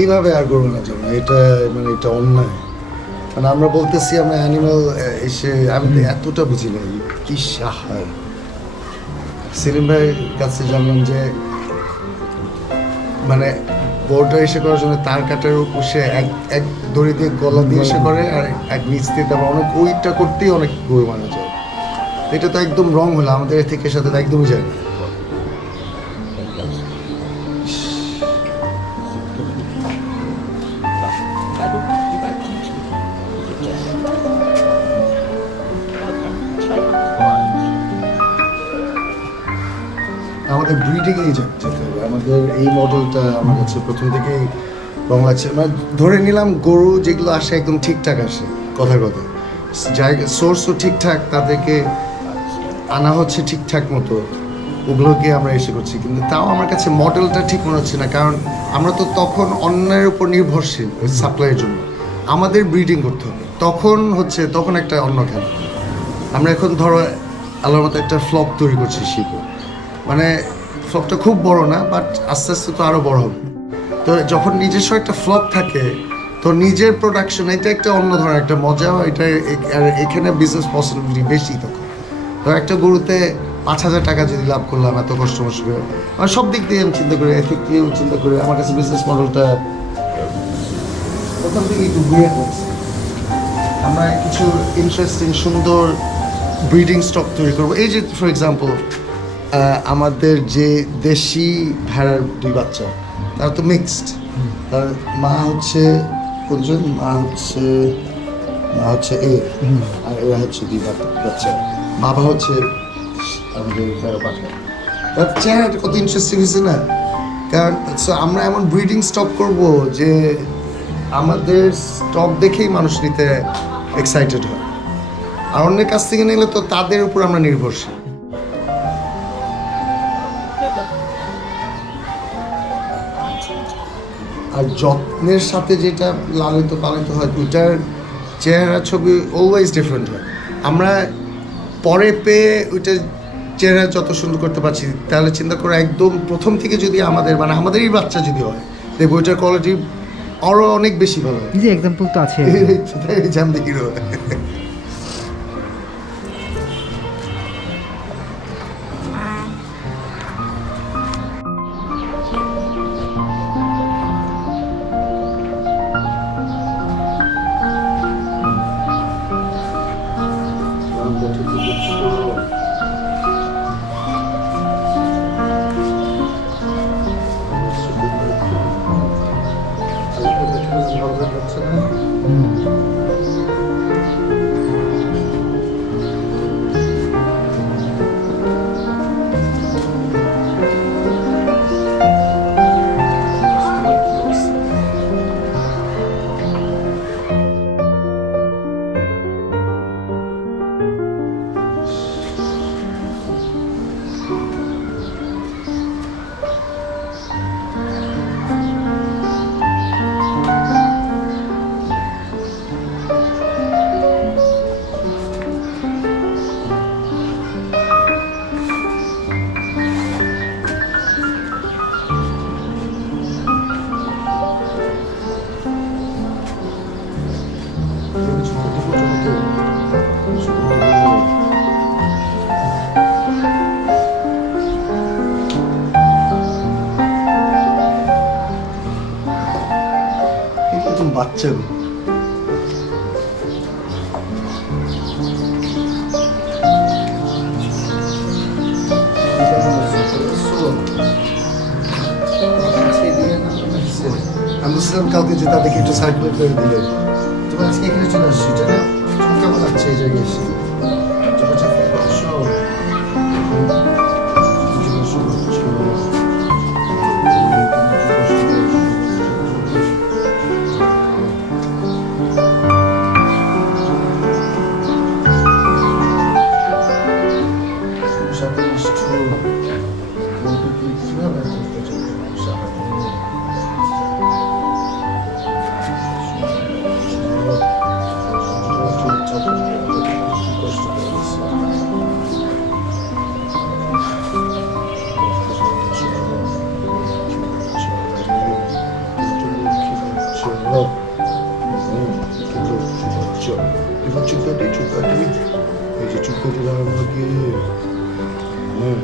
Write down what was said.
এইভাবে আর করবো না জন্য এটা মানে এটা অন্যায়। মানে আমরা বলতেছি আমরা অ্যানিমাল এসে আমি তো এতটা বুঝি না কি সাহায্য। সেলিম ভাইয়ের কাছে জানলাম যে মানে বোর্ডার এসে করার জন্য তার কাটার উপর সে এক দড়ি দিয়ে গলা দিয়ে এসে করে আর এক নিচ দিয়ে তারপর অনেক ওইটা করতেই অনেক গরু মারা যায়। এটা তো একদম রং হলো আমাদের এথিকের সাথে একদমই যায় না। আমাদের ব্রিডিংয়েই যেতে হবে। আমাদের এই মডেলটা আমার কাছে প্রথম থেকেই রং লাগছে। মানে ধরে নিলাম গরু যেগুলো আসে একদম ঠিকঠাক আসে, কথার কথা জায়গা সোর্সও ঠিকঠাক, তাদেরকে আনা হচ্ছে ঠিকঠাক মতো, ওগুলোকে আমরা এসে করছি। কিন্তু তাও আমার কাছে মডেলটা ঠিক মনে হচ্ছে না, কারণ আমরা তো তখন অন্যের উপর নির্ভরশীল ওই সাপ্লাইয়ের জন্য। আমাদের ব্রিডিং করতে হবে, তখন একটা অন্য খেলা। আমরা এখন ধরো আল্লাহর মতো একটা ফ্লক তৈরি করছি শিখে, মানে ফ্লকটা খুব বড় না, বাট আস্তে আস্তে তো আরও বড় হবে। তো যখন নিজস্ব একটা ফ্লক থাকে তো নিজের প্রোডাকশন, এটা একটা অন্য ধরনের একটা মজা। এটা এখানে বিজনেস পসিবিলিটি বেশি। তখন তো একটা গরুতে 5,000 টাকা যদি লাভ করলাম এত কষ্ট করে, মানে সব দিক দিয়ে আমি চিন্তা করি, এথিক দিয়েও চিন্তা করি, আমার কাছে বিজনেস মডেলটা প্রথম থেকে একটু ঘুরে হচ্ছে। আমরা কিছু ইন্টারেস্টিং সুন্দর ব্রিডিং স্টক তৈরি করবো। এই যে ফর এক্সাম্পল আমাদের যে দেশি ভেড়ার 2 বাচ্চা, তারা তো মিক্সড। তার মা হচ্ছে কোনজন, মা হচ্ছে এ, আর এরা হচ্ছে 2 বাচ্চা। বাবা হচ্ছে আমাদের ভেড়া পাঠা। তার চেহারাটা কত ইন্টারেস্টিং হয়েছে না? কারণ আমরা এমন ব্রিডিং স্টক করব যে আমাদের স্টক দেখেই মানুষ নিতে এক্সাইটেড হয়। আর অন্যের কাছ থেকে নিলে তো তাদের উপর আমরা নির্ভরশীল। আর যত্নের সাথে যেটা লালিত পালিত হয় ওইটার চেহারা ছবি অলওয়েজ ডিফারেন্ট হয়। আমরা পরে পেয়ে ওইটা চেহারা যত সুন্দর করতে পারছি, তাহলে চিন্তা করে একদম প্রথম থেকে যদি আমাদেরই বাচ্চা যদি হয়, দেখবো ওইটার কোয়ালিটি আরও অনেক বেশি ভালো হয়। এই যে এক্সাম্পল তো আছে, জানতে হিরো। বাচ্চাগুলো আমি বলছিলাম কালকে যে তাদেরকে একটু সার্কুলেট করে দিলে, তোমার আজকে এখানে চলে আসছি, এটা না কেমন লাগছে এই জায়গায় এসে? দেখছো এবার চুপকাটি এই যে চুপকাটি লাগানো কি হ্যাঁ